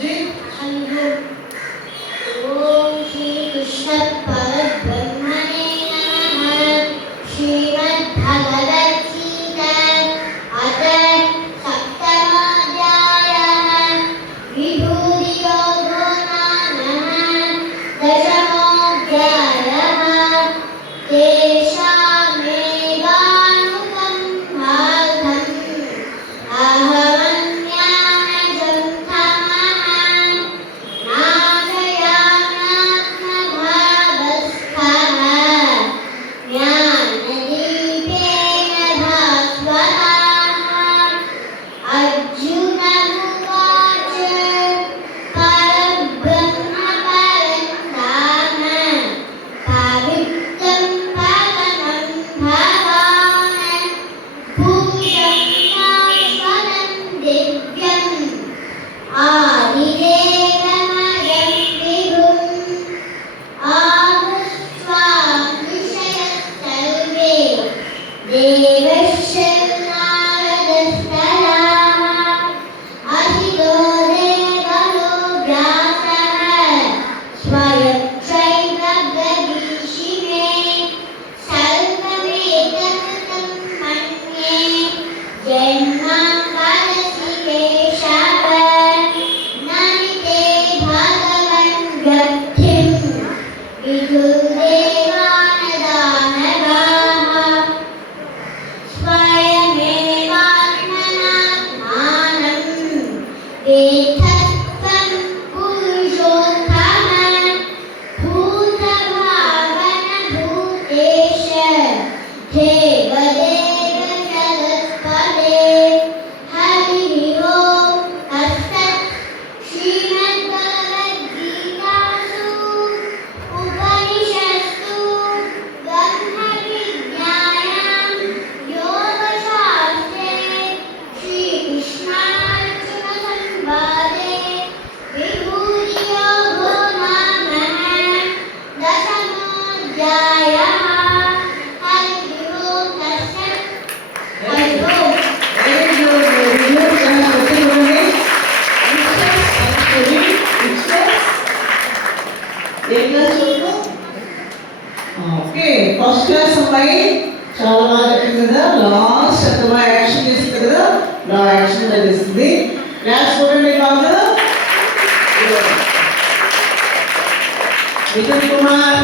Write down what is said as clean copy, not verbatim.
जी ओम श्री कृष्ण परब्रह्मणे नमः। श्रीमद्भगवद् गीता अथ सप्तमोऽध्यायः। विभूतियोगो नाम दशमोऽध्यायः। तेषामेवानुकं भागम् अहमन्यानजं तमः नाशयामात्मभावस्थः ज्ञानदीपेन भास्वरः। अर्जुन उवाच परब्रह्म परं धाम पवित्रं परमं भवान् भूतं शाश्वतं दिव्यम् आदिदेवमयं विभुम् आहुस्त्वां ऋषयः सर्वे देवस्य नारदस्तराः असितो देवलो व्यासः स्वयं चैव गरीषिणे सर्वमेतत्तं मन्ये जन्मां वदसि केशव न ते भगवन् गतिम् विदुर्देवानदानवाः स्वयमेवात्मनात्मानं वेत्थत्वं पुरुषोत्तम भूतभावनभूतेश देवदेव जगत्पदे हरिः ओम् तत्सत्। श्रीमद्भगवद्गीतासु उपनिषत्सु ब्रह्मविद्यायां योगशास्त्रे श्रीकृष्णार्जुनसंवादे विभूतियोगो नाम दशमोऽध्यायः। हरिः ओम् तत्सत्। हरिः ओम्। very good చాలా కొత్తగా ఉంది ఏ క్లాస్ చదువు ఓకే ఫస్ట్ క్లాస్ అమ్మాయి చాలా బాగా చెప్పింది కదా లాస్ట్ అమ్మాయి యాక్షన్ చేసింది కదా నా యాక్షన్ చేసింది క్లాస్ చూడండి బాగా నితిన్ కుమార్